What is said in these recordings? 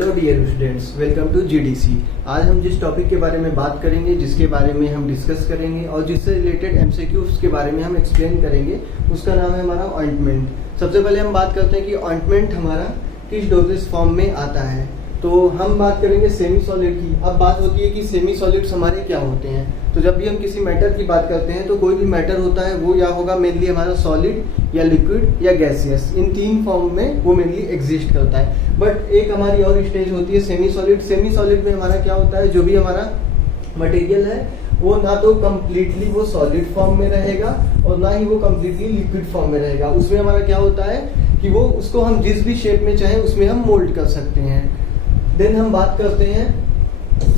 Hello dear students, welcome to GDC. आज हम जिस टॉपिक के बारे में बात करेंगे, जिसके बारे में हम डिस्कस करेंगे और जिससे रिलेटेड एमसीक्यूज के बारे में हम एक्सप्लेन करेंगे, उसका नाम है हमारा ऑइंटमेंट। सबसे पहले हम बात करते हैं कि ऑइंटमेंट हमारा किस डोजेस फॉर्म में आता है। तो हम बात करेंगे सेमी सॉलिड की। अब बात होती है कि सेमी सॉलिड्स हमारे क्या होते हैं। तो जब भी हम किसी मैटर की बात करते हैं तो कोई भी मैटर होता है वो या होगा मेनली हमारा सॉलिड या लिक्विड या गैसियस, इन तीन फॉर्म में वो मेनली एग्जिस्ट करता है। बट एक हमारी और स्टेज होती है सेमी सॉलिड। सेमी सॉलिड में हमारा क्या होता है, जो भी हमारा मटेरियल है वो ना तो कम्प्लीटली वो सॉलिड फॉर्म में रहेगा और ना ही वो कम्प्लीटली लिक्विड फॉर्म में रहेगा। उसमें हमारा क्या होता है कि वो उसको हम जिस भी शेप में चाहे उसमें हम मोल्ड कर सकते हैं। देन हम बात करते हैं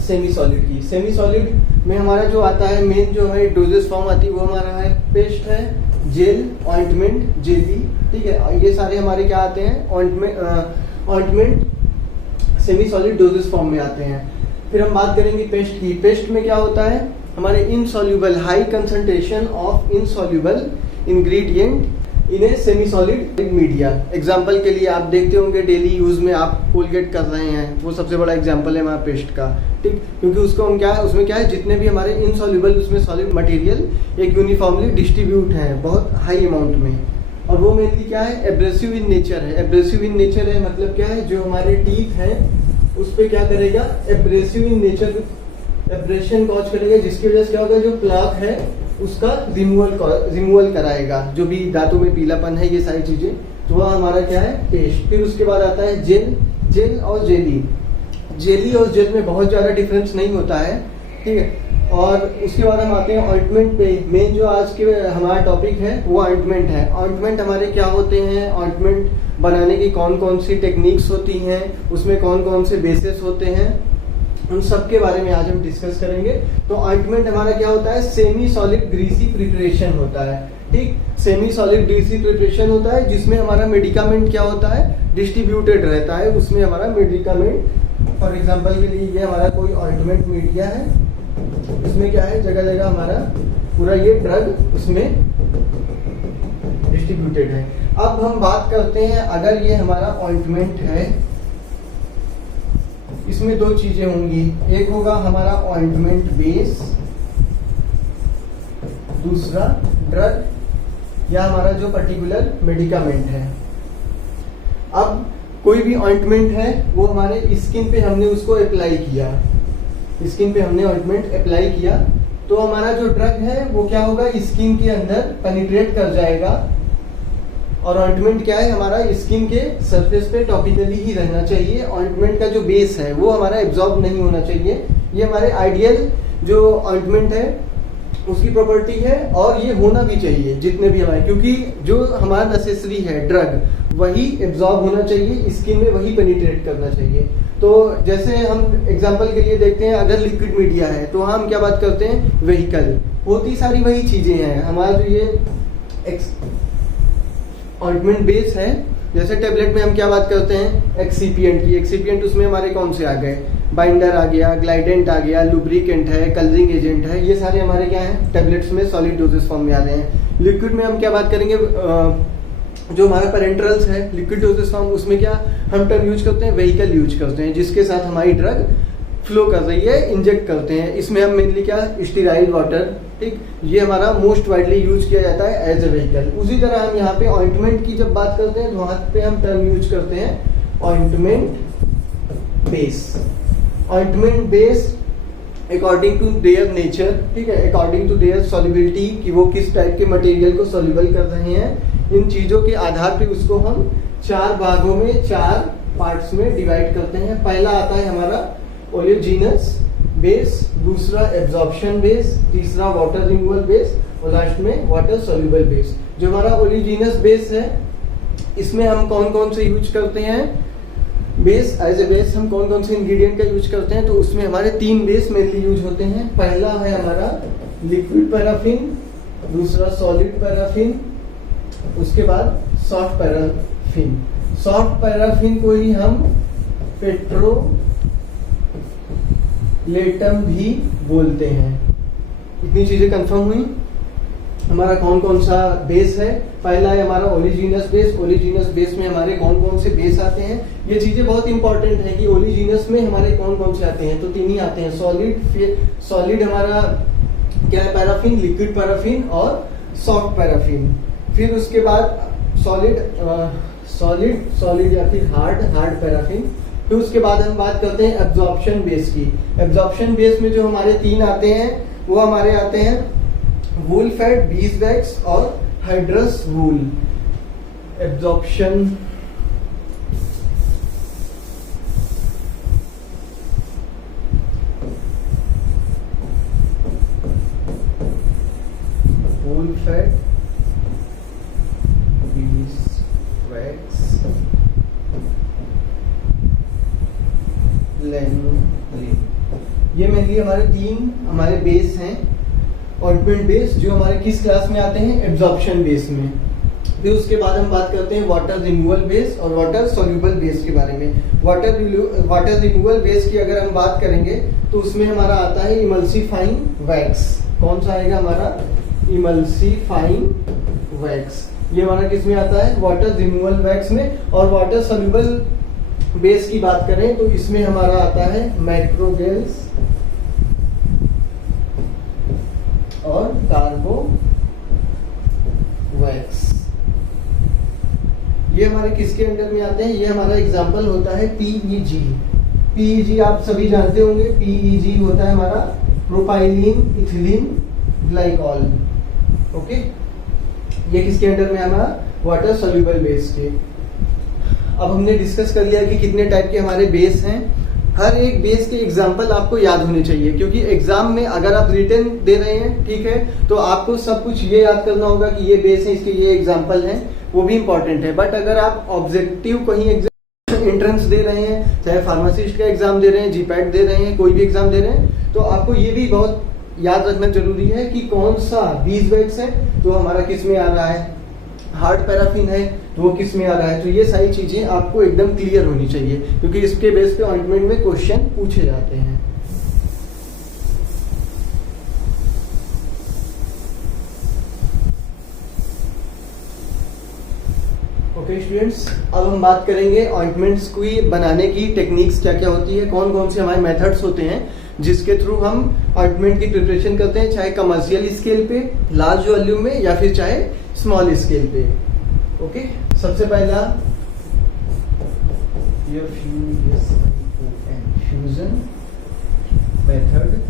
सेमी सॉलिड की। सेमी सॉलिड में हमारा जो आता है मेन जो हमारी डोजेस फॉर्म आती है वो हमारा है पेस्ट है, जेल, ऑइंटमेंट, जेली। ठीक है, ये सारे हमारे क्या आते हैं, ointment semi solid doses form में आते हैं। फिर हम बात करेंगे पेस्ट की। पेस्ट में क्या होता है, हमारे insoluble high concentration of insoluble ingredient in a semi solid media. Example के लिए आप देखते होंगे डेली यूज में आप कोलगेट कर रहे हैं, वो सबसे बड़ा एग्जाम्पल है हमारा पेस्ट का। ठीक, क्योंकि उसको हम क्या है, उसमें क्या है, जितने भी हमारे इनसॉल्युबल उसमें सॉलिड मटेरियल एक यूनिफॉर्मली डिस्ट्रीब्यूट है बहुत हाई अमाउंट में। और वो मेनली क्या है, एब्रेसिव इन नेचर है। एब्रेसिव इन नेचर है मतलब क्या है, जो हमारे टीथ है उस पर क्या करेगा, abrasive in nature abrasion cause करेगा, जिसकी वजह से क्या होगा, जो प्लाक है उसका रिमूवल कराएगा, जो भी दांतों में पीलापन है, ये सारी चीजें। तो वह हमारा क्या है, पेस्ट। फिर उसके बाद आता है जेल। जेल और जेली। जेली और जेल में बहुत ज्यादा डिफरेंस नहीं होता है, ठीक है। और उसके बाद हम आते हैं ऑइंटमेंट पे। मेन जो आज के हमारा टॉपिक है वो ऑइंटमेंट है। ऑइंटमेंट हमारे क्या होते हैं, ऑइंटमेंट बनाने की कौन कौन सी टेक्निक्स होती हैं, उसमें कौन कौन से बेसिस होते हैं, उन सब के बारे में आज हम डिस्कस करेंगे। तो ऑइंटमेंट हमारा क्या होता है, सेमी सॉलिड ग्रीसी प्रिपरेशन होता है। ठीक, सेमी सॉलिड ग्रीसी प्रिपरेशन होता है जिसमें हमारा मेडिकामेंट क्या होता है, डिस्ट्रीब्यूटेड रहता है। उसमें हमारा मेडिकामेंट, फॉर एग्जांपल के लिए ये हमारा कोई ऑइंटमेंट मीडिया है, इसमें क्या है, जगह जगह हमारा पूरा ये ड्रग उसमें डिस्ट्रीब्यूटेड है। अब हम बात करते हैं, अगर ये हमारा ऑइंटमेंट है, इसमें दो चीजें होंगी। एक होगा हमारा ऑइंटमेंट बेस, दूसरा ड्रग या हमारा जो पर्टिकुलर मेडिकामेंट है। अब कोई भी ऑइंटमेंट है वो हमारे स्किन पे हमने उसको अप्लाई किया, स्किन पे हमने ऑइंटमेंट अप्लाई किया, तो हमारा जो ड्रग है वो क्या होगा, स्किन के अंदर पेनिट्रेट कर जाएगा। और ऑइंटमेंट क्या है, हमारा स्किन के सरफेस पे टॉपिकली ही रहना चाहिए। ऑइंटमेंट का जो बेस है वो हमारा एब्जॉर्ब नहीं होना चाहिए। ये हमारे आइडियल जो ऑइंटमेंट है उसकी प्रॉपर्टी है, और ये होना भी चाहिए जितने भी हमारे, क्योंकि जो हमारा नेसेसरी है ड्रग वही एब्जॉर्ब होना चाहिए, स्किन में वही पेनिट्रेट करना चाहिए। तो जैसे हम एग्जांपल के लिए देखते हैं, अगर लिक्विड मीडिया है तो हम क्या बात करते हैं, व्हीकल, होती सारी वही चीजें हैं। हमारा जो ये ऑइंटमेंट बेस है, जैसे टेबलेट में हम क्या बात करते हैं, एक्सीपिएंट की। एक्सीपिएंट उसमें हमारे कौन से आ गए, बाइंडर आ गया, ग्लाइडेंट आ गया, लुब्रिकेंट है, कलरिंग एजेंट है, ये सारे हमारे क्या हैं, टेबलेट्स में सॉलिड डोजेस फॉर्म में आ रहे हैं। लिक्विड में हम क्या बात करेंगे, जो हमारा पेरेंट्रल्स है लिक्विड डोजेस फॉर्म, उसमें क्या हम टर्म यूज करते हैं, व्हीकल यूज करते हैं, जिसके साथ हमारी ड्रग फ्लो कर रही है, इंजेक्ट करते हैं। इसमें हम मेनली क्या, स्टीराइल वाटर, ठीक, ये हमारा मोस्ट वाइडली यूज किया जाता है एज ए व्हीकल। उसी तरह हम यहाँ पे ऑइंटमेंट की जब बात करते हैं तो वहां पे हम टर्म यूज करते हैं ointment base. Ointment base according to their nature, ठीक है, अकॉर्डिंग टू देयर सॉल्युबिलिटी, कि वो किस टाइप के मटेरियल को सॉल्युबल कर रहे हैं, इन चीजों के आधार पे उसको हम चार भागों में, चार पार्ट्स में डिवाइड करते हैं। पहला आता है हमारा ओलियोजिनस बेस, दूसरा एब्जॉर्प्शन बेस, तीसरा वाटर रिमूवल बेस और लास्ट में वाटर सॉल्युबल बेस। जो हमारा ओलियोजिनस बेस है, इसमें हम कौन कौन से यूज करते हैं बेस, एज ए बेस हम कौन कौन से इंग्रेडिएंट का यूज करते हैं, तो उसमें हमारे तीन बेस मेनली यूज होते हैं। पहला है हमारा लिक्विड पैराफिन, दूसरा सॉलिड पैराफिन, उसके बाद सॉफ्ट पैराफिन। सॉफ्ट पैराफिन को ही हम पेट्रोलेटम भी बोलते हैं। इतनी चीजें कंफर्म हुई। हमारा कौन कौन सा बेस है। पहला है हमारा ओलिजिनस बेस। ओलिजिनस बेस में हमारे कौन कौन से बेस आते हैं, ये चीजें बहुत इंपॉर्टेंट है कि ओलिजिनस में हमारे कौन कौन से आते हैं। तो तीन ही आते हैं, सॉलिड हमारा क्या है, पैराफिन, लिक्विड पैराफिन और सॉफ्ट पैराफिन। फिर उसके बाद सॉलिड या फिर हार्ड पैराफिन। फिर उसके बाद हम बात करते हैं एब्जॉर्प्शन बेस की। एब्जॉर्प्शन बेस में जो हमारे तीन आते हैं वो हमारे आते हैं वूल फैट, बीजवैक्स और हाइड्रस वूल। एब्जॉर्प्शन वूल फैट, बीजवैक्स, लैनुलिन, ये मेनली हमारे तीन हमारे बेस हैं ऑइंटमेंट बेस, जो हमारे किस क्लास में आते हैं, एब्जॉर्प्शन बेस में। फिर उसके बाद हम बात करते हैं वाटर रिमूवल बेस और वाटर सोल्यूबल बेस के बारे में। वाटर रिमूवल बेस की अगर हम बात करेंगे तो उसमें हमारा आता है इमल्सिफाइंग वैक्स। कौन सा आएगा हमारा, इमल्सिफाइंग वैक्स। ये हमारा किस में आता है, वाटर रिमूवल वैक्स में। और वाटर सोल्यूबल बेस की बात करें तो इसमें हमारा आता है मैक्रोगेल्स और कार्बो वैक्स। ये हमारे किसके अंडर में आते हैं, ये हमारा एग्जांपल होता है पीईजी। पीईजी आप सभी जानते होंगे, पीईजी होता है हमारा प्रोपाइलीन इथिलीन ग्लाइकॉल। ओके, ये किसके अंडर में हमारा, वाटर सोल्यूबल बेस के। अब हमने डिस्कस कर लिया कि कितने टाइप के हमारे बेस हैं। हर एक बेस के एग्जाम्पल आपको याद होने चाहिए, क्योंकि एग्जाम में अगर आप रिटन दे रहे हैं, ठीक है, तो आपको सब कुछ ये याद करना होगा कि ये बेस है, इसके ये एग्जाम्पल हैं, वो भी इंपॉर्टेंट है। बट अगर आप ऑब्जेक्टिव कहीं एंट्रेंस दे रहे हैं, चाहे फार्मासिस्ट का एग्जाम दे रहे हैं, जीपैट दे रहे हैं, कोई भी एग्जाम दे रहे हैं, तो आपको ये भी बहुत याद रखना जरूरी है कि कौन सा बीजवैक्स है तो हमारा किस में आ रहा है, हार्ड पैराफिन है तो वो किस में आ रहा है। तो ये सारी चीजें आपको एकदम क्लियर होनी चाहिए, क्योंकि इसके बेस पे ऑइंटमेंट में क्वेश्चन पूछे जाते हैं। ओके स्टूडेंट्स, अब हम बात करेंगे ऑइंटमेंट्स की बनाने की टेक्निक्स क्या क्या होती है, कौन कौन से हमारे मेथड्स होते हैं जिसके थ्रू हम ऑइंटमेंट की प्रिपरेशन करते हैं, चाहे कमर्शियल स्केल पे, लार्ज वॉल्यूम में, या फिर चाहे स्मॉल स्केल पे। ओके, सबसे पहला fusion method.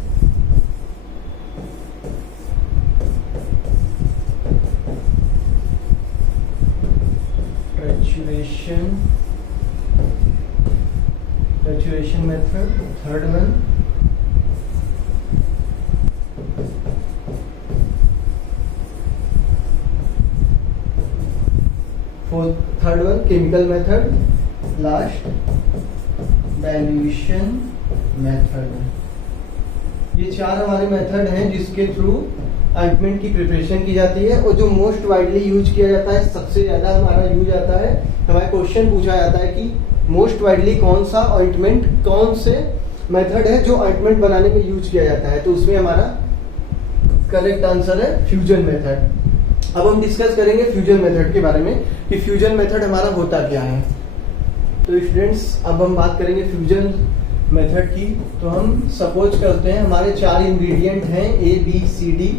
Saturation method, third one. Third one, chemical method. Last, dilution method. ये चार हमारे मेथड हैं जिसके थ्रू ऑइंटमेंट की प्रिपरेशन की जाती है। और जो मोस्ट वाइडली यूज किया जाता है, सबसे ज्यादा हमारा यूज आता है, हमारा क्वेश्चन पूछा जाता है कि मोस्ट वाइडली कौन सा ऑइंटमेंट, कौन से मेथड है जो ऑइंटमेंट बनाने में यूज किया जाता है, तो उसमें हमारा करेक्ट आंसर है फ्यूजन मेथड। अब हम डिस्कस करेंगे फ्यूजन मेथड के बारे में कि फ्यूजन मेथड हमारा होता क्या है। तो स्टूडेंट्स, अब हम बात करेंगे फ्यूजन मेथड की। तो हम सपोज करते हैं हमारे चार इंग्रेडिएंट हैं ABCD।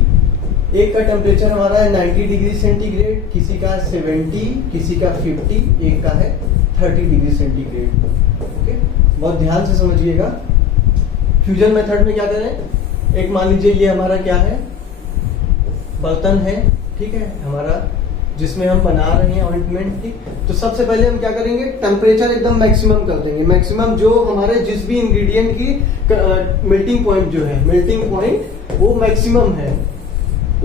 एक का टेम्परेचर हमारा है 90 डिग्री सेंटीग्रेड, किसी का 70, किसी का 50, एक का है 30 डिग्री सेंटीग्रेड। ओके, बहुत ध्यान से समझिएगा। फ्यूजन मेथड में क्या करें, एक मान लीजिए ये हमारा क्या है, बर्तन है, ठीक है, हमारा जिसमें हम बना रहे हैं ऑइंटमेंट की। तो सबसे पहले हम क्या करेंगे, टेम्परेचर एकदम मैक्सिमम कर देंगे। मैक्सिमम जो हमारे जिस भी इंग्रेडिएंट की मेल्टिंग पॉइंट जो है, मेल्टिंग पॉइंट वो मैक्सिमम है,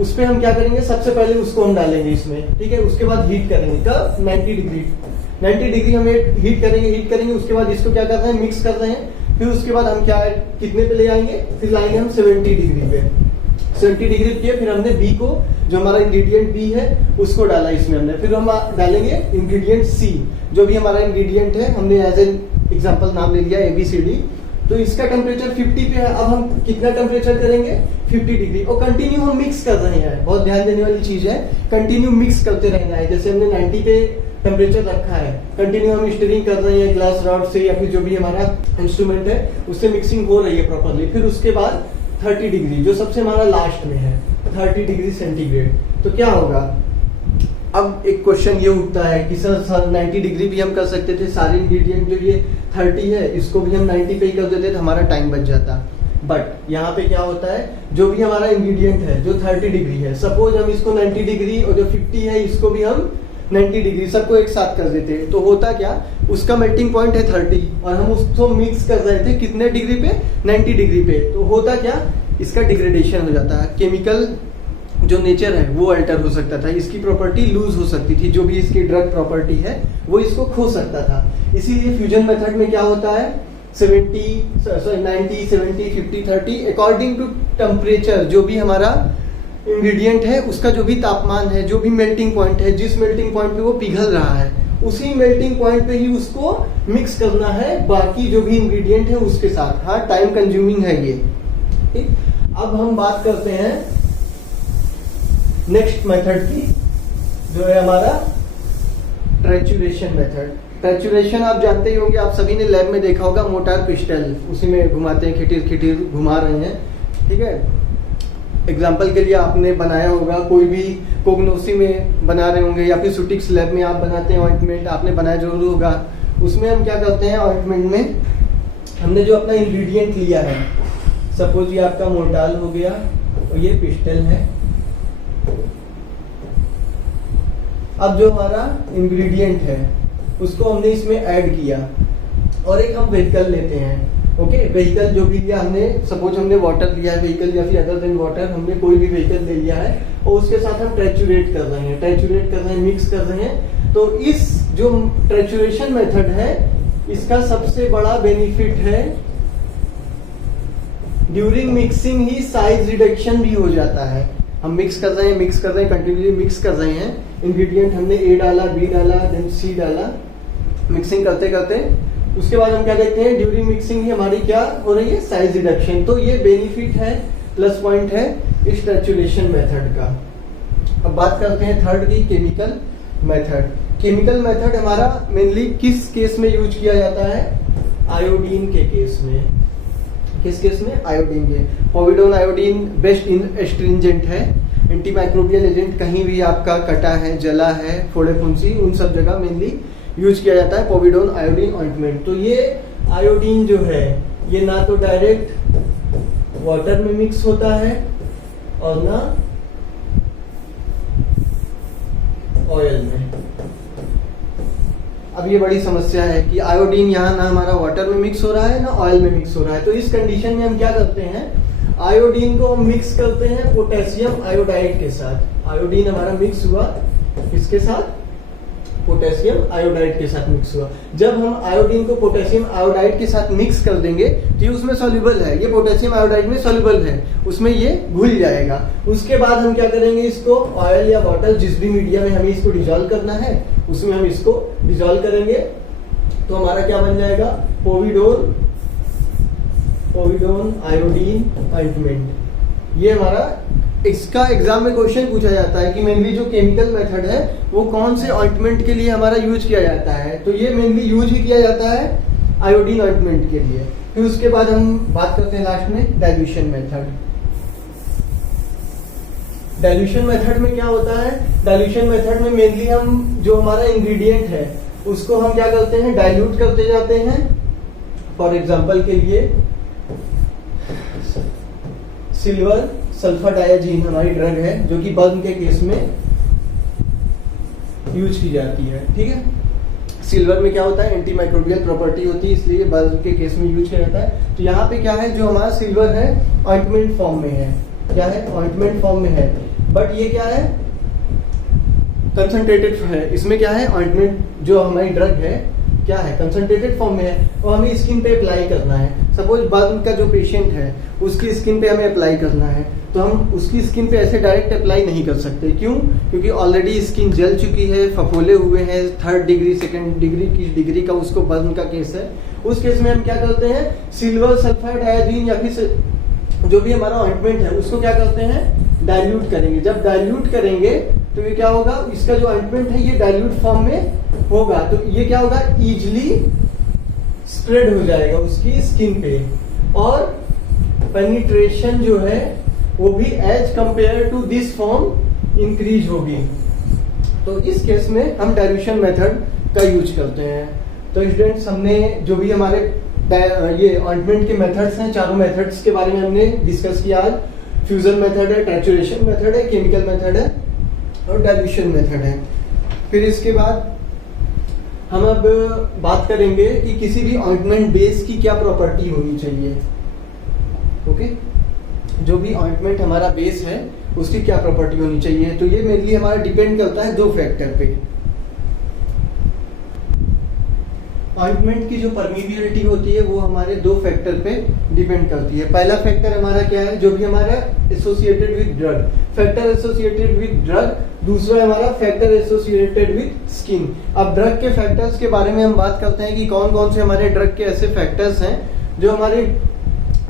उस पे हम क्या करेंगे, सबसे पहले उसको हम डालेंगे इसमें, ठीक है। उसके बाद हीट करेंगे, कब, 90 डिग्री हम हीट करेंगे। उसके बाद इसको क्या कर रहे हैं, मिक्स कर रहे हैं। फिर उसके बाद हम क्या कितने पे ले आएंगे, फिर लाएंगे हम 70 डिग्री पे। 70 डिग्री किए, फिर हमने बी को, जो हमारा इंग्रेडिएंट बी है, उसको डाला इसमें हमने। फिर हम डालेंगे इंग्रेडिएंट सी, जो भी हमारा इंग्रेडिएंट है, हमने एज एन एग्जांपल नाम ले लिया ABCD। तो इसका टेम्परेचर 50 पे है, अब हम कितना टेम्परेचर करेंगे 50 डिग्री, और कंटिन्यू हम मिक्स कर रहे हैं। बहुत ध्यान देने वाली चीज है, कंटिन्यू मिक्स करते रहना है। जैसे हमने 90 पे टेम्परेचर रखा है, कंटिन्यू हम स्टीयरिंग कर रहे हैं ग्लास रॉड से या फिर जो भी हमारा इंस्ट्रूमेंट है उससे मिक्सिंग हो रही है प्रॉपरली। फिर उसके बाद 30 डिग्री जो सबसे हमारा लास्ट में है, 30 डिग्री सेंटीग्रेड। तो क्या होगा, अब एक क्वेश्चन ये उठता है कि सर 90 डिग्री भी हम कर सकते थे, सारे इंग्रेडिएंट जो ये 30 है इसको भी हम 90 पे ही कर देते तो हमारा टाइम बच जाता। बट यहाँ पे क्या होता है, जो भी हमारा इंग्रेडिएंट है जो 30 डिग्री है, सपोज हम इसको 90 डिग्री और जो 50 है इसको भी हम 90 डिग्री सबको एक साथ कर देते हैं, तो होता क्या, उसका मेल्टिंग पॉइंट है 30 और हम उसको मिक्स कर रहे थे कितने डिग्री पे, 90 डिग्री पे। तो होता क्या, इसका डिग्रेडेशन हो जाता है, केमिकल जो नेचर है वो अल्टर हो सकता था, इसकी प्रॉपर्टी लूज हो सकती थी, जो भी इसकी ड्रग प्रॉपर्टी है वो इसको खो सकता था। इसीलिए फ्यूजन मेथड में क्या होता है, 90, 70, 50, 30 अकॉर्डिंग टू टेम्परेचर, जो भी हमारा इंग्रेडिएंट है उसका जो भी तापमान है, जो भी मेल्टिंग पॉइंट है, जिस मेल्टिंग पॉइंट पे वो पिघल रहा है उसी मेल्टिंग पॉइंट पे ही उसको मिक्स करना है बाकी जो भी इंग्रेडिएंट है उसके साथ। हाँ, टाइम कंज्यूमिंग है ये, ठीक। अब हम बात करते हैं नेक्स्ट मेथड की, जो है हमारा ट्रैचुरेशन मेथड। ट्रैचुरेशन आप जानते ही होंगे, आप सभी ने लैब में देखा होगा, मोटार पिस्टल उसी में घुमाते हैं, खिटिर खिटिर घुमा रहे हैं, ठीक है। एग्जाम्पल के लिए आपने बनाया होगा, कोई भी कोगनोसी में बना रहे होंगे या फिर सुटिक्स लैब में आप बनाते हैं ऑइंटमेंट, आपने बनाया जरूर होगा। उसमें हम क्या करते हैं, ऑइंटमेंट में हमने जो अपना इंग्रेडिएंट लिया है, सपोज ये आपका मोर्टाल हो गया और ये पिस्टल है। अब जो हमारा इंग्रेडिएंट है उसको हमने इसमें ऐड किया और एक हम व्हीकल लेते हैं, ओके। व्हीकल जो भी लिया हमने, सपोज हमने वाटर लिया है व्हीकल या फिर अदर देन वाटर, हमने कोई भी व्हीकल ले लिया है और उसके साथ हम ट्रैचुरेट कर रहे हैं, मिक्स कर रहे हैं। तो इस जो ट्रैचुरेशन मेथड है इसका सबसे बड़ा बेनिफिट है, ड्यूरिंग मिक्सिंग ही साइज रिडक्शन भी हो जाता है। हम मिक्स कर रहे हैं, कंटिन्यूसली मिक्स कर रहे हैं, इंग्रेडिएंट हमने ए डाला, बी डाला, देन सी डाला, मिक्सिंग करते करते उसके बाद हम क्या देखते हैं, ड्यूरिंग मिक्सिंग ही हमारी क्या हो रही है, साइज रिडक्शन। तो ये बेनिफिट है, प्लस पॉइंट है इस ट्रैचुरेशन मेथड का। अब बात करते हैं थर्ड की, केमिकल मेथड। केमिकल मेथड हमारा मेनली किस केस में यूज किया जाता है, आयोडीन के केस में। किस केस में, आयोडीन के। पोविडोन आयोडीन बेस्ट एस्ट्रिंजेंट है, एंटी माइक्रोबियल एजेंट, कहीं भी आपका कटा है, जला है, फोड़े फुंसी, उन सब जगह मेनली यूज किया जाता है पोविडोन आयोडीन ऑइंटमेंट। तो ये आयोडीन जो है ये ना तो डायरेक्ट वाटर में मिक्स होता है और ना ऑयल में। अब ये बड़ी समस्या है कि आयोडीन यहाँ ना हमारा वाटर में मिक्स हो रहा है ना ऑयल में मिक्स हो रहा है। तो इस कंडीशन में हम क्या करते हैं, आयोडीन को हम मिक्स करते हैं पोटेशियम आयोडाइड के साथ। आयोडीन हमारा मिक्स हुआ किसके साथ, पोटेशियम आयोडाइड के साथ मिक्स हुआ। जब हम आयोडीन को पोटेशियम आयोडाइड के साथ मिक्स कर देंगे तो ये उसमें सॉल्युबल है, ये पोटेशियम आयोडाइड में सॉल्युबल है, उसमें ये घुल जाएगा। उसके बाद हम क्या करेंगे, इसको ऑयल या वाटर जिस भी मीडिया में हमें इसको डिसॉल्व करना है उसमें हम इसको डिसॉल्व करेंगे। तो हमारा क्या बन जाएगा, पोविडोन आयोडीन ऑइंटमेंट। ये हमारा, इसका एग्जाम में क्वेश्चन पूछा जाता है कि मेनली जो केमिकल मेथड है वो कौन से ऑइंटमेंट के लिए हमारा यूज किया जाता है। तो ये मेनली यूज ही किया जाता है आयोडीन ऑइंटमेंट के लिए। फिर उसके बाद हम बात करते हैं लास्ट में डाइल्यूशन मेथड। डाइल्यूशन मेथड में क्या होता है, डाइल्यूशन मेथड में मेनली हम जो हमारा इंग्रेडिएंट है उसको हम क्या करते हैं, डाइल्यूट करते जाते हैं। फॉर एग्जांपल के लिए सिल्वर सल्फर डायाजीन हमारी ड्रग है जो कि बर्न के केस में यूज की जाती है, ठीक है। सिल्वर में क्या होता है, एंटी माइक्रोबियल प्रॉपर्टी होती है, इसलिए बर्न के केस में यूज किया जाता है। तो यहाँ पे क्या है, जो हमारा सिल्वर है ऑइंटमेंट फॉर्म में है, क्या है, ऑइंटमेंट फॉर्म में है। बट ये क्या है, कंसंट्रेटेड है। इसमें क्या है, ऑइंटमेंट जो हमारी ड्रग है क्या है, कंसंट्रेटेड फॉर्म में है और हमें स्किन पे अप्लाई करना है। सपोज बर्न का जो पेशेंट है उसकी स्किन पे हमें अप्लाई करना है, तो हम उसकी स्किन पे ऐसे डायरेक्ट अप्लाई नहीं कर सकते। क्यों, क्योंकि ऑलरेडी स्किन जल चुकी है, फफोले हुए हैं, 3rd डिग्री 2nd डिग्री की डिग्री का उसको बर्न का केस है, उस केस में हम क्या करते हैं, सिल्वर सल्फाइड आयोडीन या फिर जो भी हमारा ऑइंटमेंट है उसको क्या करते हैं, डाइल्यूट करेंगे। जब डाइल्यूट करेंगे तो ये क्या होगा, इसका जो ऑइंटमेंट है ये डाइल्यूट फॉर्म में होगा, तो ये क्या होगा, इजिली स्प्रेड हो जाएगा उसकी स्किन पे, और पेनिट्रेशन जो है वो भी as compare to this form increase होगी। तो इस केस में हम डाइल्यूशन मेथड का यूज करते हैं। तो स्टूडेंट्स, हमने जो भी हमारे ये ऑइंटमेंट के मेथड्स हैं, चारों मेथड्स के बारे में हमने डिस्कस किया आज। फ्यूजन मेथड है, टैचुरेशन मेथड है, केमिकल मेथड है और डाइल्यूशन मेथड है। फिर इसके बाद हम अब बात करेंगे कि किसी भी ऑइंटमेंट बेस की क्या प्रॉपर्टी होनी चाहिए। ओके, जो भी ऑइंटमेंट हमारा बेस है उसकी क्या प्रॉपर्टी होनी चाहिए, तो ये मेनली हमारा डिपेंड करता है दो फैक्टर पे। ऑइंटमेंट की जो परमीबिलिटी होती है वो हमारे दो फैक्टर पे डिपेंड करती है। पहला फैक्टर हमारा क्या है, जो भी हमारा associated with drug, factor associated with drug. दूसरा हमारा फैक्टर एसोसिएटेड विद स्किन। अब ड्रग के फैक्टर्स के बारे में हम बात करते हैं कि कौन कौन से हमारे ड्रग के ऐसे फैक्टर्स हैं जो हमारे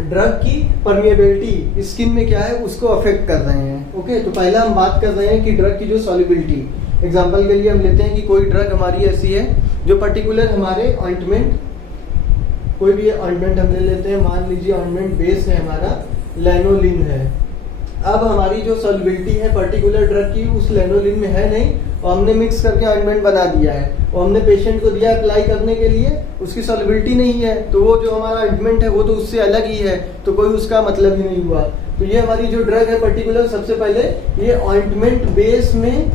ड्रग की परमिएबिलिटी स्किन में क्या है उसको अफेक्ट कर रहे हैं। ओके, तो पहला हम बात कर रहे हैं कि ड्रग की जो सॉल्युबिलिटी। एग्जांपल के लिए हम लेते हैं कि कोई ड्रग हमारी ऐसी है जो पर्टिकुलर हमारे ऑइंटमेंट, कोई भी ऑइंटमेंट हम ले लेते हैं, मान लीजिए ऑइंटमेंट बेस है हमारा लैनोलिन है। अब हमारी जो सॉल्युबिलिटी है पर्टिकुलर ड्रग की उस लैनोलिन में है नहीं, और हमने मिक्स करके ऑइंटमेंट बना दिया है और हमने पेशेंट को दिया अप्लाई करने के लिए, उसकी सॉल्युबिलिटी नहीं है, तो वो जो हमारा ऑइंटमेंट है वो तो उससे अलग ही है, तो कोई उसका मतलब ही नहीं हुआ। तो ये हमारी जो ड्रग है पर्टिकुलर, सबसे पहले ये ऑइंटमेंट बेस में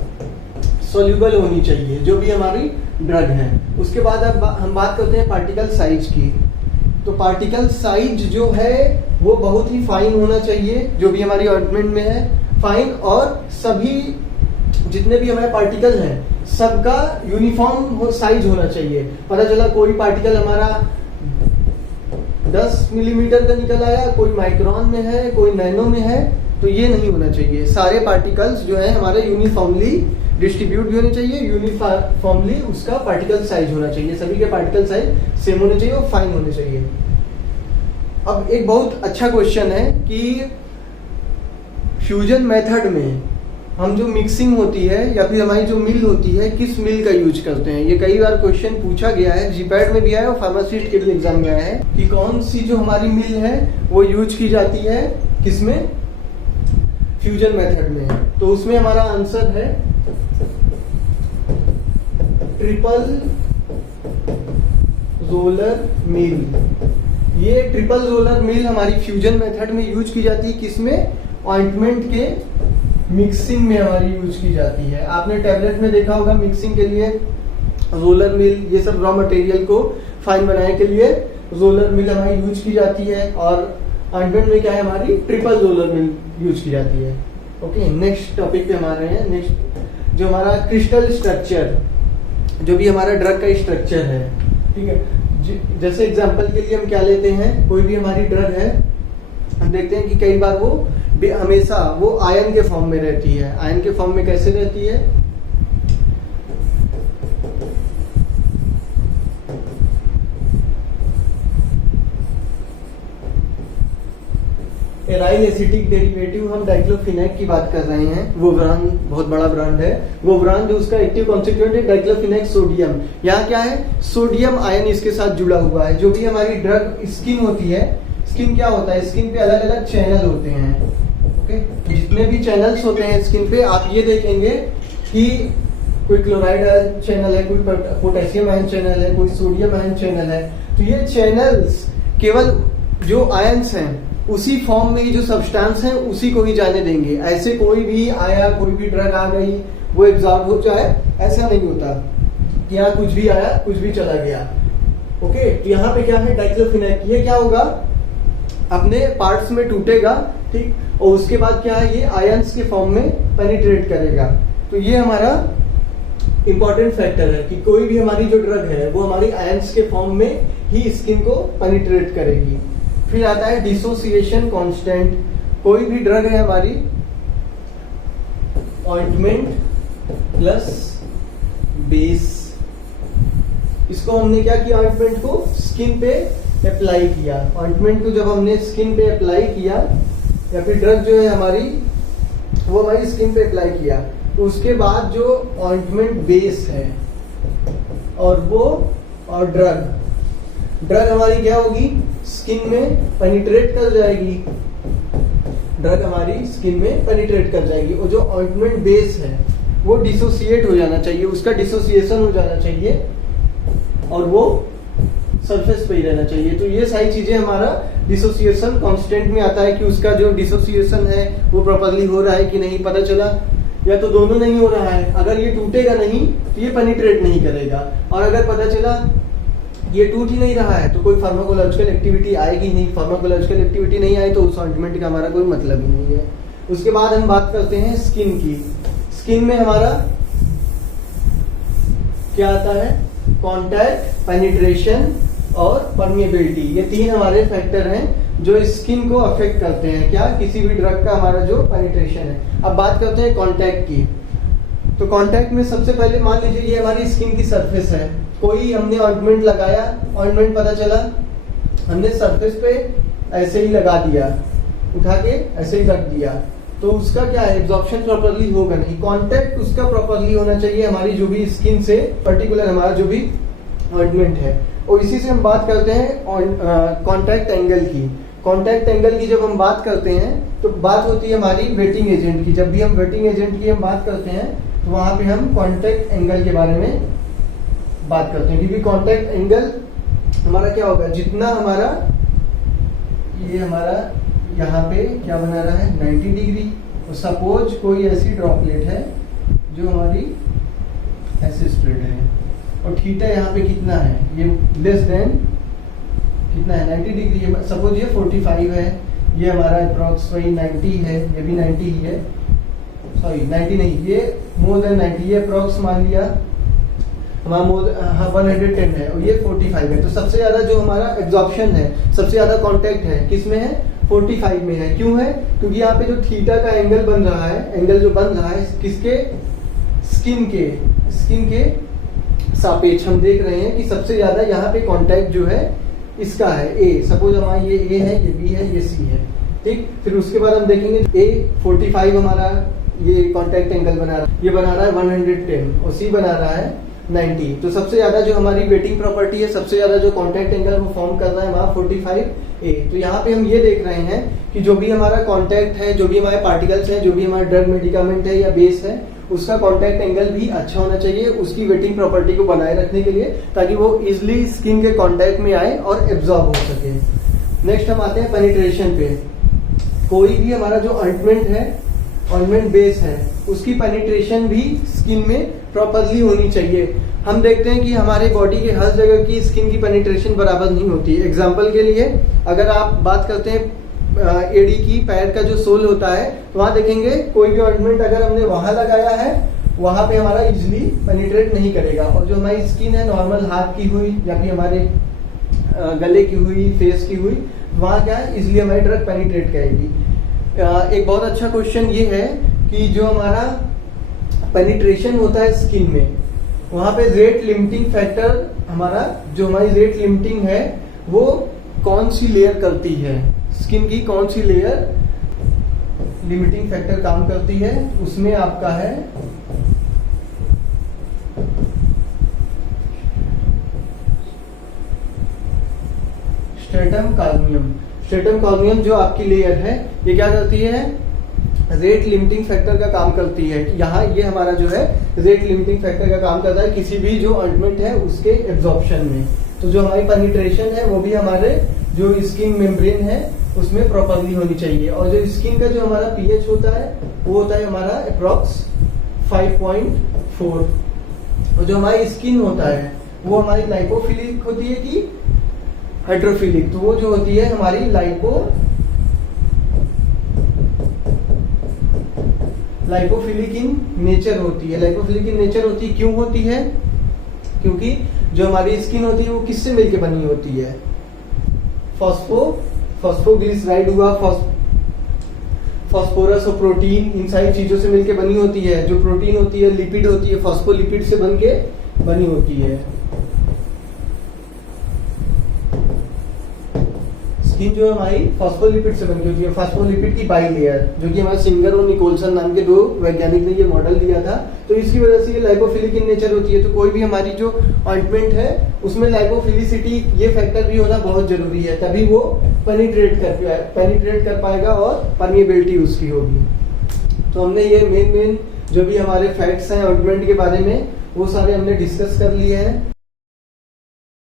सॉल्युबल होनी चाहिए जो भी हमारी ड्रग है। उसके बाद अब हम बात करते हैं पार्टिकल साइज की। तो पार्टिकल साइज जो है वो बहुत ही फाइन होना चाहिए जो भी हमारी ऑइंटमेंट में है, फाइन, और सभी जितने भी हमारे पार्टिकल हैं सबका यूनिफॉर्म साइज होना चाहिए। पता चला कोई पार्टिकल हमारा 10 मिलीमीटर का निकल आया, कोई माइक्रोन में है, कोई नैनो में है, तो ये नहीं होना चाहिए। सारे पार्टिकल्स जो है हमारे यूनिफॉर्मली डिस्ट्रीब्यूट भी होने चाहिए, यूनिफॉर्मली उसका पार्टिकल साइज होना चाहिए, सभी के पार्टिकल साइज सेम होने चाहिए और फाइन होने चाहिए। अब एक बहुत अच्छा क्वेश्चन है कि फ्यूजन मेथड में हम जो मिक्सिंग होती है या फिर हमारी जो मिल होती है किस मिल का यूज करते हैं। ये कई बार क्वेश्चन पूछा गया है, जीपैट में भी आया और फार्मासिस्ट के लिए एग्जाम में आया है कि कौन सी जो हमारी मिल है वो यूज की जाती है किसमें, फ्यूजन मेथड में। तो उसमें हमारा आंसर है ट्रिपल रोलर मिल। ये ट्रिपल रोलर मिल हमारी फ्यूजन मेथड में यूज की जाती है, किसमें, ऑइंटमेंट के मिक्सिंग में हमारी यूज की जाती है। आपने टैबलेट में देखा होगा मिक्सिंग के लिए रोलर मिल, ये सब रॉ मटेरियल को फाइन बनाने के लिए रोलर मिल हमारी यूज की जाती है, और ऑइंटमेंट में क्या है हमारी ट्रिपल रोलर मिल यूज की जाती है। ओके, नेक्स्ट टॉपिक पे हमारे हैं। नेक्स्ट जो हमारा क्रिस्टल स्ट्रक्चर, जो भी हमारा ड्रग का स्ट्रक्चर है, ठीक है। जैसे एग्जांपल के लिए हम क्या लेते हैं, कोई भी हमारी ड्रग है, हम देखते हैं कि कई बार वो हमेशा वो आयन के फॉर्म में रहती है। आयन के फॉर्म में कैसे रहती है, एराइल एसिटिक डेरिवेटिव, हम डाइक्लोफिनेक की बात कर रहे हैं। वो ब्रांड बहुत बड़ा ब्रांड है, वो ब्रांड जो उसका एक्टिव कॉन्स्टिट्यूएंट है डाइक्लोफिनेक सोडियम। यहाँ क्या है, सोडियम आयन इसके साथ जुड़ा हुआ है। जो भी हमारी ड्रग स्किन होती है, स्किन क्या होता है, स्किन पे अलग अलग चैनल होते हैं। ओके, जितने भी चैनल्स होते हैं स्किन पे, आप ये देखेंगे कि कोई क्लोराइड आयन चैनल है, कोई पोटेशियम आयन चैनल है, कोई सोडियम आयन चैनल है। तो ये चैनल्स केवल जो आयंस हैं उसी फॉर्म में जो सब्सटेंस है उसी को ही जाने देंगे। ऐसे कोई भी आया, कोई भी ड्रग आ गई वो एब्जॉर्ब हो जाए, ऐसा नहीं होता कि यहाँ कुछ भी आया कुछ भी चला गया। ओके, तो यहाँ पे क्या है, डाइक्लोफिनेक, ये क्या होगा, अपने पार्ट्स में टूटेगा, ठीक, और उसके बाद क्या है, ये आयंस के फॉर्म में पेनिट्रेट करेगा। तो ये हमारा इंपॉर्टेंट फैक्टर है कि कोई भी हमारी जो ड्रग है वो हमारी आयंस के फॉर्म में ही स्किन को पेनिट्रेट करेगी। फिर आता है डिसोसिएशन कांस्टेंट। कोई भी ड्रग है हमारी, ऑइंटमेंट प्लस बेस, इसको हमने क्या किया, ऑइंटमेंट को स्किन पे अप्लाई किया। ऑइंटमेंट को जब हमने स्किन पे अप्लाई किया या फिर ड्रग जो है हमारी वो हमारी स्किन पे अप्लाई किया, तो उसके बाद जो ऑइंटमेंट बेस है और ड्रग हमारी क्या होगी, स्किन में पेनिट्रेट कर जाएगी। ड्रग हमारी स्किन में पेनिट्रेट कर जाएगी और जो ऑइंटमेंट बेस है वो डिसोसिएट हो जाना चाहिए, उसका डिसोसिएशन हो जाना चाहिए और वो सरफेस पे ही रहना चाहिए। तो ये सारी चीजें हमारा डिसोसिएशन कांस्टेंट में आता है कि उसका जो डिसोसिएशन है वो प्रॉपर्ली हो रहा है कि नहीं पता चला, या तो दोनों नहीं हो रहा है। अगर ये टूटेगा नहीं तो ये पेनिट्रेट नहीं करेगा, और अगर पता चला ये टूट ही नहीं रहा है तो कोई फार्माकोलॉजिकल एक्टिविटी आएगी नहीं। फार्माकोलॉजिकल एक्टिविटी नहीं आए तो उस ऑइंटमेंट का हमारा कोई मतलब ही नहीं है। उसके बाद हम बात करते हैं स्किन की। स्किन में हमारा क्या आता है, कॉन्टैक्ट, पेनिट्रेशन और परमिएबिलिटी। ये तीन हमारे फैक्टर हैं जो स्किन को अफेक्ट करते हैं, क्या, किसी भी ड्रग का हमारा जो पेनिट्रेशन है। अब बात करते हैं कॉन्टैक्ट की। तो कॉन्टैक्ट में सबसे पहले मान लीजिए ये हमारी स्किन की सरफेस है, कोई हमने ऑइंटमेंट लगाया, ऑइंटमेंट पता चला हमने सरफेस पे ऐसे ही लगा दिया, उठा के ऐसे ही रख दिया, तो उसका क्या है, एब्जॉर्प्शन प्रॉपर्ली होगा नहीं। कांटेक्ट उसका प्रॉपर्ली होना चाहिए हमारी जो भी स्किन से पर्टिकुलर हमारा जो भी ऑइंटमेंट है। और इसी से हम बात करते हैं कांटेक्ट एंगल की। कांटेक्ट एंगल की जब हम बात करते हैं तो बात होती है हमारी वेटिंग एजेंट की। जब भी हम वेटिंग एजेंट की हम बात करते हैं तो वहां पे हम कांटेक्ट एंगल के बारे में बात करते हैं, क्योंकि कांटेक्ट एंगल हमारा क्या होगा, जितना हमारा ये हमारा यहाँ पे क्या बना रहा है 90 डिग्री, और सपोज कोई ऐसी ड्रॉपलेट है जो हमारी ऐसे स्प्रेड है और थीटा यहाँ पे कितना है, ये लेस देन कितना है 90 डिग्री, सपोज ये 45 है, ये हमारा अप्रॉक्स वही 90 है, ये भी 90 ही है, सॉरी 90 नहीं, ये मोर देन 90, ये अप्रॉक्स मान लिया हमारा 110 है और ये 45 है। तो सबसे ज्यादा जो हमारा एब्जॉर्प्शन है, सबसे ज्यादा कांटेक्ट है किसमें है, 45 में है। क्यों है, क्योंकि यहाँ पे जो थीटा का एंगल बन रहा है, एंगल जो बन रहा है किसके, स्किन के सापेक्ष हम देख रहे हैं कि सबसे ज्यादा यहाँ पे कांटेक्ट जो है इसका है ए। सपोज हमारा ये ए है, ये बी है, ये सी है, ठीक। फिर उसके बाद हम देखेंगे ए 45 हमारा ये कांटेक्ट एंगल बना रहा है, ये बना रहा है 110 और सी बना रहा है 90। तो सबसे ज्यादा जो हमारी वेटिंग प्रॉपर्टी है, सबसे ज्यादा जो कांटेक्ट एंगल वो फॉर्म कर रहा है वहां 45 ए। तो यहाँ पे हम ये देख रहे हैं कि जो भी हमारा कांटेक्ट है, जो भी हमारे पार्टिकल्स हैं, जो भी हमारा ड्रग मेडिकामेंट है या बेस है, उसका कांटेक्ट एंगल भी अच्छा होना चाहिए उसकी वेटिंग प्रॉपर्टी को बनाए रखने के लिए, ताकि वो इजिली स्किन के कांटेक्ट में आए और एब्जॉर्ब हो सके। नेक्स्ट हम आते हैं पेनिट्रेशन पे। कोई भी हमारा जो ऑइंटमेंट है, ऑइंटमेंट बेस है, उसकी पेनिट्रेशन भी स्किन में प्रॉपर्ली होनी चाहिए। हम देखते हैं कि हमारे बॉडी के हर जगह की स्किन की पेनिट्रेशन बराबर नहीं होती। एग्जाम्पल के लिए अगर आप बात करते हैं एड़ी की, पैर का जो सोल होता है, तो वहां देखेंगे कोई भी ऑइंटमेंट अगर हमने वहां लगाया है, वहां पे हमारा इजिली पेनिट्रेट नहीं करेगा। और जो हमारी स्किन है नॉर्मल हाथ की हुई या फिर हमारे गले की हुई, फेस की हुई, वहां क्या है, इजिली हमारी ड्रग पेनिट्रेट करेगी। एक बहुत अच्छा क्वेश्चन ये है कि जो हमारा पेनिट्रेशन होता है स्किन में, वहां पे रेट लिमिटिंग फैक्टर हमारा, जो हमारी रेट लिमिटिंग है वो कौन सी लेयर करती है, स्किन की कौन सी लेयर लिमिटिंग फैक्टर काम करती है, उसमें आपका है स्ट्रेटम कार्नियम। स्ट्रेटम कार्नियम जो आपकी लेयर है, ये क्या करती है, रेट लिमिटिंग फैक्टर का काम करती है। यहाँ ये हमारा जो है रेट लिमिटिंग फैक्टर का काम करता है किसी भी जो ऑइंटमेंट है उसके एब्जॉर्प्शन में। तो जो हमारी पेनिट्रेशन है वो भी हमारे जो स्किन मेम्ब्रेन है उसमें प्रॉपर्ली होनी चाहिए। और जो स्किन का जो हमारा पीएच होता है वो होता है हमारा अप्रॉक्स 5.4। और जो हमारी स्किन होता है वो हमारी लाइपोफिलिक होती है कि हाइड्रोफिलिक, तो वो जो होती है हमारी लाइपोफिलिक इन नेचर होती है। लाइपोफिलिक इन नेचर होती है, क्यों होती है, क्योंकि जो हमारी स्किन होती है वो किससे मिलकर बनी होती है, फॉस्फोग्लिसराइड हुआ, फॉस्फोरस और प्रोटीन, इन सारी चीजों से मिलकर बनी होती है। जो प्रोटीन होती है, लिपिड होती है, फॉस्फोलिपिड से बनके बनी होती है। स्किन जो है हमारी फॉस्फोलिपिड से बनी होती है, फॉस्फोलिपिड की बाई लेयर, जो कि हमारे सिंगर और निकोलसन नाम के दो वैज्ञानिक ने ये मॉडल दिया था। तो इसकी वजह से ये लाइपोफिलिक इन नेचर होती है। तो कोई भी हमारी जो ऑइंटमेंट है उसमें लाइपोफिलिसिटी ये फैक्टर भी होना बहुत जरूरी है, तभी वो पेनिट्रेट कर पाएगा और परमिएबिलिटी उसकी होगी। तो हमने ये मेन जो भी हमारे फैक्ट्स हैं ऑइंटमेंट के बारे में वो सारे हमने डिस्कस कर लिए हैं।